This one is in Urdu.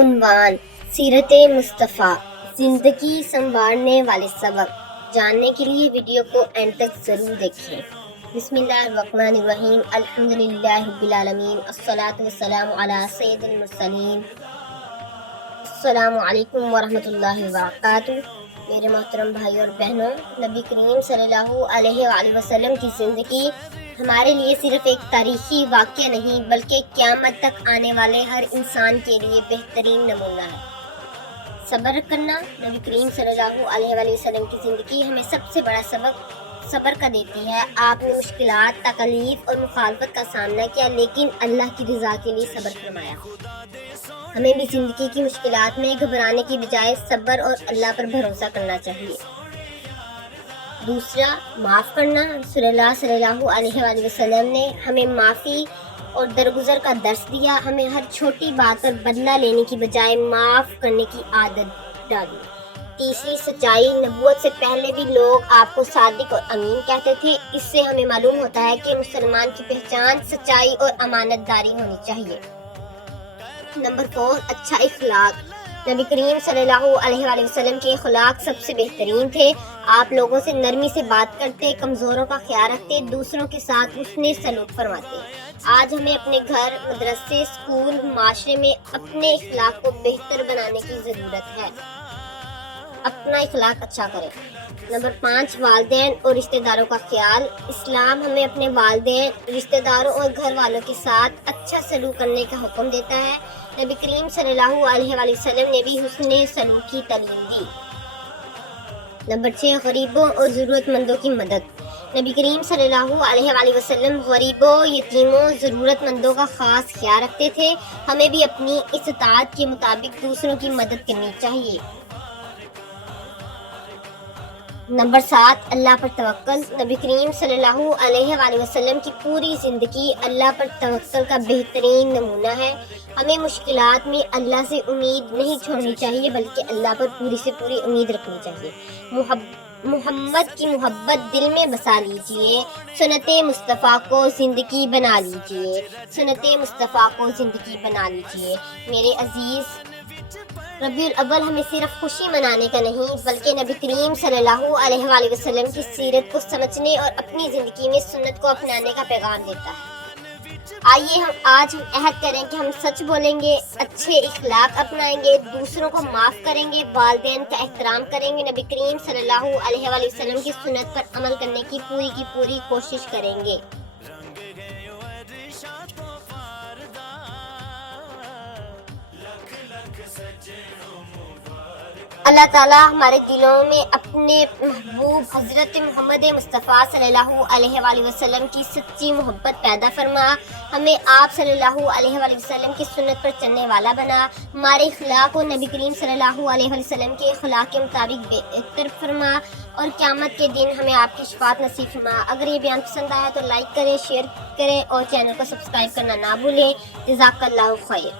عنوان سیرت مصطفیٰ، زندگی سنوارنے والے سبق جاننے کے لیے ویڈیو کو اینڈ تک ضرور دیکھیں۔ بسم اللہ الرحمن الرحیم، الحمدللہ رب العالمین، الصلاۃ والسلام علی سید المرسلین۔ السلام علیکم ورحمۃ اللہ وبرکاتہ۔ میرے محترم بھائی اور بہنوں، نبی کریم صلی اللہ علیہ وآلہ وسلم کی زندگی ہمارے لیے صرف ایک تاریخی واقعہ نہیں بلکہ قیامت تک آنے والے ہر انسان کے لیے بہترین نمونہ ہے۔ صبر کرنا، نبی کریم صلی اللہ علیہ وآلہ وسلم کی زندگی ہمیں سب سے بڑا سبق صبر کا دیتی ہے۔ آپ نے مشکلات، تکلیف اور مخالفت کا سامنا کیا لیکن اللہ کی رضا کے لیے صبر فرمایا۔ ہمیں بھی زندگی کی مشکلات میں گھبرانے کی بجائے صبر اور اللہ پر بھروسہ کرنا چاہیے۔ دوسرا، معاف کرنا۔ رسول اللہ صلی اللہ علیہ وآلہ وسلم نے ہمیں معافی اور درگزر کا درس دیا۔ ہمیں ہر چھوٹی بات پر بدلہ لینے کی بجائے معاف کرنے کی عادت ڈالی۔ تیسری، سچائی۔ نبوت سے پہلے بھی لوگ آپ کو صادق اور امین کہتے تھے۔ اس سے ہمیں معلوم ہوتا ہے کہ مسلمان کی پہچان سچائی اور امانت داری ہونی چاہیے۔ نمبر 4، اچھا اخلاق۔ نبی کریم صلی اللہ علیہ وآلہ وسلم کے اخلاق سب سے بہترین تھے۔ آپ لوگوں سے نرمی سے بات کرتے، کمزوروں کا خیال رکھتے، دوسروں کے ساتھ حسن سلوک فرماتے۔ آج ہمیں اپنے گھر، مدرسے، اسکول، معاشرے میں اپنے اخلاق کو بہتر بنانے کی ضرورت ہے۔ اپنا اخلاق اچھا کریں۔ نمبر 5، والدین اور رشتہ داروں کا خیال۔ اسلام ہمیں اپنے والدین، رشتہ داروں اور گھر والوں کے ساتھ اچھا سلوک کرنے کا حکم دیتا ہے۔ نبی کریم صلی اللہ علیہ وآلہ وسلم نے بھی حسن سلوک کی تعلیم دی۔ نمبر 6، غریبوں اور ضرورت مندوں کی مدد۔ نبی کریم صلی اللہ علیہ وآلہ وسلم غریبوں، یتیموں، ضرورت مندوں کا خاص خیال رکھتے تھے۔ ہمیں بھی اپنی استطاعت کے مطابق دوسروں کی مدد کرنی چاہیے۔ نمبر 7، اللہ پر توکل۔ نبی کریم صلی اللہ علیہ وآلہ وسلم کی پوری زندگی اللہ پر توکل کا بہترین نمونہ ہے۔ ہمیں مشکلات میں اللہ سے امید نہیں چھوڑنی چاہیے بلکہ اللہ پر پوری سے پوری امید رکھنی چاہیے۔ محمد کی محبت دل میں بسا لیجئے، سنت مصطفیٰ کو زندگی بنا لیجئے، سنت مصطفیٰ کو زندگی بنا لیجئے۔ میرے عزیز، ربیع الاول ہمیں صرف خوشی منانے کا نہیں بلکہ نبی کریم صلی اللہ علیہ وآلہ وسلم کی سیرت کو سمجھنے اور اپنی زندگی میں سنت کو اپنانے کا پیغام دیتا ہے۔ آئیے آج ہم عہد کریں کہ ہم سچ بولیں گے، اچھے اخلاق اپنائیں گے، دوسروں کو معاف کریں گے، والدین کا احترام کریں گے، نبی کریم صلی اللہ علیہ وآلہ وسلم کی سنت پر عمل کرنے کی پوری کوشش کریں گے۔ اللہ تعالیٰ ہمارے دلوں میں اپنے محبوب حضرت محمد مصطفیٰ صلی اللہ علیہ وآلہ وسلم کی سچی محبت پیدا فرما، ہمیں آپ صلی اللہ علیہ وآلہ وسلم کی سنت پر چلنے والا بنا، ہمارے اخلاق کو نبی کریم صلی اللہ علیہ وآلہ وسلم کے اخلاق کے مطابق بہتر فرما، اور قیامت کے دن ہمیں آپ کی شفاعت نصیب فرما۔ اگر یہ بیان پسند آیا تو لائک کریں، شیئر کریں اور چینل کو سبسکرائب کرنا نہ بھولیں۔ جزاک اللہ خیر۔